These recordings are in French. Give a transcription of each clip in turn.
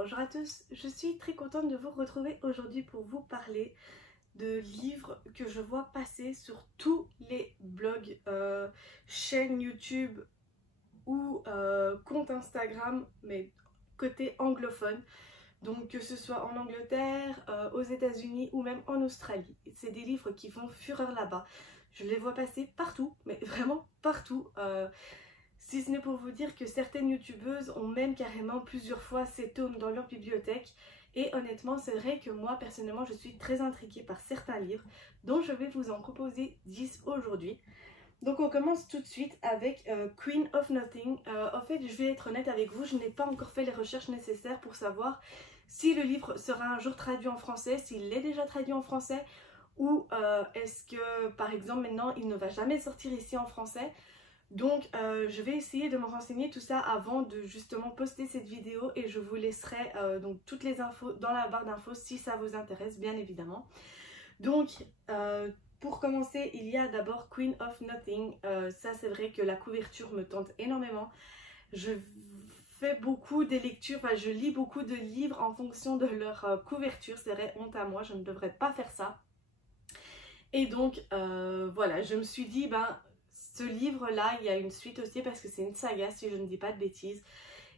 Bonjour à tous, je suis très contente de vous retrouver aujourd'hui pour vous parler de livres que je vois passer sur tous les blogs, chaînes YouTube ou comptes Instagram, mais côté anglophone. Donc que ce soit en Angleterre, aux États-Unis ou même en Australie. C'est des livres qui font fureur là-bas. Je les vois passer partout, mais vraiment partout. Si ce n'est pour vous dire que certaines youtubeuses ont même carrément plusieurs fois ces tomes dans leur bibliothèque. Et honnêtement, c'est vrai que moi, personnellement, je suis très intriguée par certains livres dont je vais vous en proposer 10 aujourd'hui. Donc on commence tout de suite avec Queen of Nothing. En fait, je vais être honnête avec vous, je n'ai pas encore fait les recherches nécessaires pour savoir si le livre sera un jour traduit en français, s'il est déjà traduit en français, ou est-ce que, par exemple, maintenant, il ne va jamais sortir ici en français. Donc je vais essayer de me renseigner tout ça avant de justement poster cette vidéo et je vous laisserai donc toutes les infos dans la barre d'infos si ça vous intéresse bien évidemment. Donc pour commencer, il y a d'abord Queen of Nothing. Ça c'est vrai que la couverture me tente énormément. Je fais beaucoup des lectures, enfin je lis beaucoup de livres en fonction de leur couverture. C'est vrai, honte à moi, je ne devrais pas faire ça. Et donc voilà, je me suis dit ce livre-là, il y a une suite aussi parce que c'est une saga si je ne dis pas de bêtises.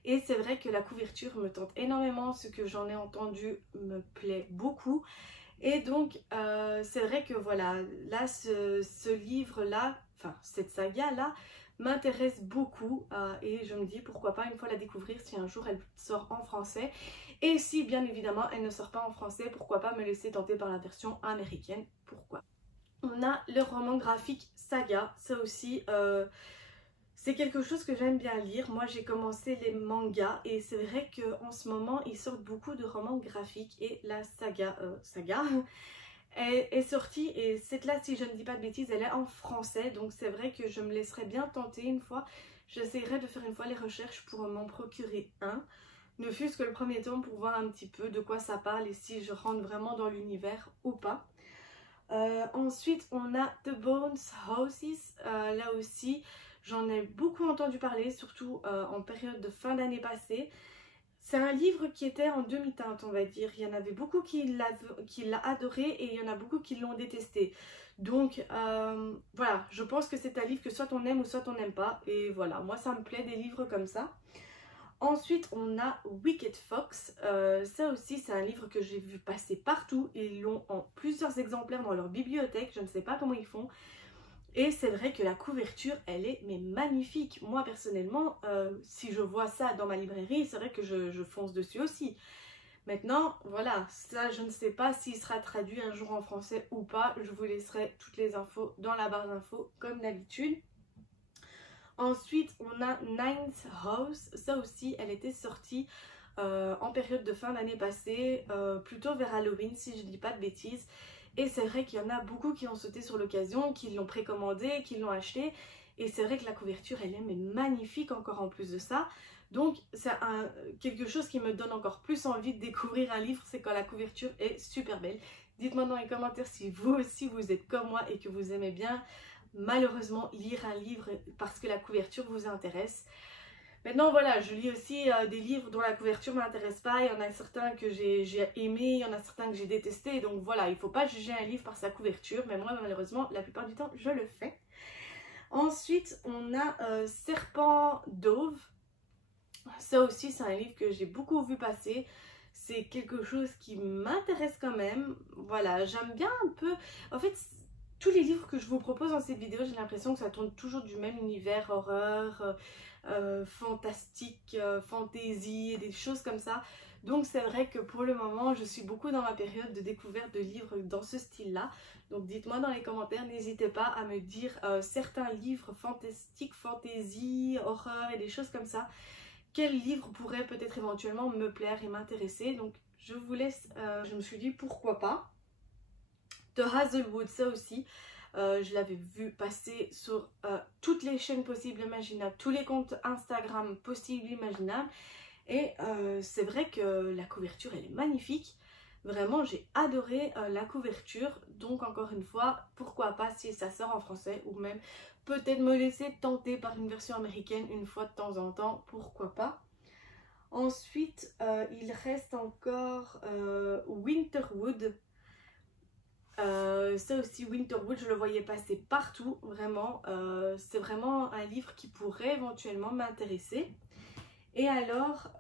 Et c'est vrai que la couverture me tente énormément, ce que j'en ai entendu me plaît beaucoup. Et donc c'est vrai que voilà, là ce livre-là, enfin cette saga-là m'intéresse beaucoup et je me dis pourquoi pas une fois la découvrir si un jour elle sort en français. Et si bien évidemment elle ne sort pas en français, pourquoi pas me laisser tenter par la version américaine, pourquoi. On a le roman graphique Saga, ça aussi c'est quelque chose que j'aime bien lire. Moi j'ai commencé les mangas et c'est vrai qu'en ce moment ils sortent beaucoup de romans graphiques et la saga est sortie et cette là, si je ne dis pas de bêtises, elle est en français, donc c'est vrai que je me laisserai bien tenter une fois. J'essaierai de faire une fois les recherches pour m'en procurer un, ne fût-ce que le premier tome pour voir un petit peu de quoi ça parle et si je rentre vraiment dans l'univers ou pas. Ensuite on a The Bones Houses, là aussi j'en ai beaucoup entendu parler, surtout en période de fin d'année passée. C'est un livre qui était en demi-teinte, on va dire. Il y en avait beaucoup qui l'a adoré et il y en a beaucoup qui l'ont détesté. Donc voilà, je pense que c'est un livre que soit on aime ou soit on n'aime pas. Et voilà, moi ça me plaît des livres comme ça. Ensuite, on a Wicked Fox. Ça aussi, c'est un livre que j'ai vu passer partout. Ils l'ont en plusieurs exemplaires dans leur bibliothèque. Je ne sais pas comment ils font. Et c'est vrai que la couverture, elle est mais magnifique. Moi, personnellement, si je vois ça dans ma librairie, c'est vrai que je fonce dessus aussi. Maintenant, voilà, ça, je ne sais pas s'il sera traduit un jour en français ou pas. Je vous laisserai toutes les infos dans la barre d'infos, comme d'habitude. Ensuite, on a Ninth House. Ça aussi, elle était sortie en période de fin d'année passée, plutôt vers Halloween, si je ne dis pas de bêtises. Et c'est vrai qu'il y en a beaucoup qui ont sauté sur l'occasion, qui l'ont précommandé, qui l'ont acheté. Et c'est vrai que la couverture, elle est mais magnifique encore en plus de ça. Donc, c'est quelque chose qui me donne encore plus envie de découvrir un livre, c'est quand la couverture est super belle. Dites-moi dans les commentaires si vous aussi vous êtes comme moi et que vous aimez bien malheureusement lire un livre parce que la couverture vous intéresse. Maintenant voilà, je lis aussi des livres dont la couverture ne m'intéresse pas. Il y en a certains que j'ai aimé, il y en a certains que j'ai détesté. Donc voilà, il ne faut pas juger un livre par sa couverture. Mais moi malheureusement, la plupart du temps, je le fais. Ensuite, on a Serpent Dove. Ça aussi, c'est un livre que j'ai beaucoup vu passer. C'est quelque chose qui m'intéresse quand même. Voilà, j'aime bien un peu. En fait, tous les livres que je vous propose dans cette vidéo, j'ai l'impression que ça tourne toujours du même univers, horreur, fantastique, fantasy, et des choses comme ça. Donc c'est vrai que pour le moment, je suis beaucoup dans ma période de découverte de livres dans ce style-là. Donc dites-moi dans les commentaires, n'hésitez pas à me dire certains livres fantastiques, fantasy, horreur et des choses comme ça. Quel livre pourrait peut-être éventuellement me plaire et m'intéresser. Donc je vous laisse, je me suis dit pourquoi pas. The Hazelwood, ça aussi, je l'avais vu passer sur toutes les chaînes possibles imaginables, tous les comptes Instagram possibles imaginables. Et c'est vrai que la couverture, elle est magnifique. Vraiment, j'ai adoré la couverture. Donc encore une fois, pourquoi pas si ça sort en français ou même peut-être me laisser tenter par une version américaine une fois de temps en temps, pourquoi pas. Ensuite, il reste encore Winterwood. Ça aussi, Winterwood, je le voyais passer partout, vraiment. C'est vraiment un livre qui pourrait éventuellement m'intéresser. Et alors,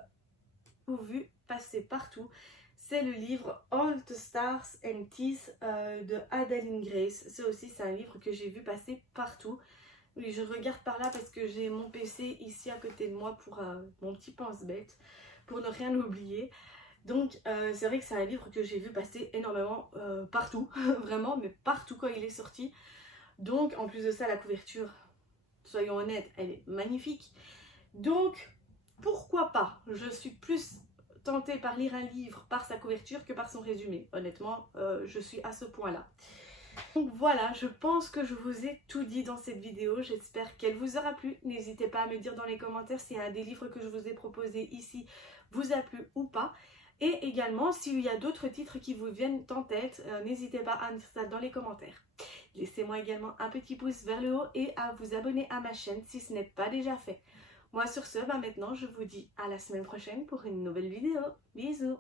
vu passer partout, c'est le livre All the Stars and Teeth de Adalyn Grace. Ça aussi, c'est un livre que j'ai vu passer partout. Oui, je regarde par là parce que j'ai mon PC ici à côté de moi pour mon petit pense-bête, pour ne rien oublier. Donc c'est vrai que c'est un livre que j'ai vu passer énormément partout, vraiment, mais partout quand il est sorti. Donc en plus de ça, la couverture, soyons honnêtes, elle est magnifique. Donc pourquoi pas? Je suis plus tentée par lire un livre par sa couverture que par son résumé. Honnêtement, je suis à ce point-là. Donc voilà, je pense que je vous ai tout dit dans cette vidéo. J'espère qu'elle vous aura plu. N'hésitez pas à me dire dans les commentaires si un des livres que je vous ai proposé ici vous a plu ou pas. Et également, s'il y a d'autres titres qui vous viennent en tête, n'hésitez pas à me dire ça dans les commentaires. Laissez-moi également un petit pouce vers le haut et à vous abonner à ma chaîne si ce n'est pas déjà fait. Moi sur ce, maintenant je vous dis à la semaine prochaine pour une nouvelle vidéo. Bisous!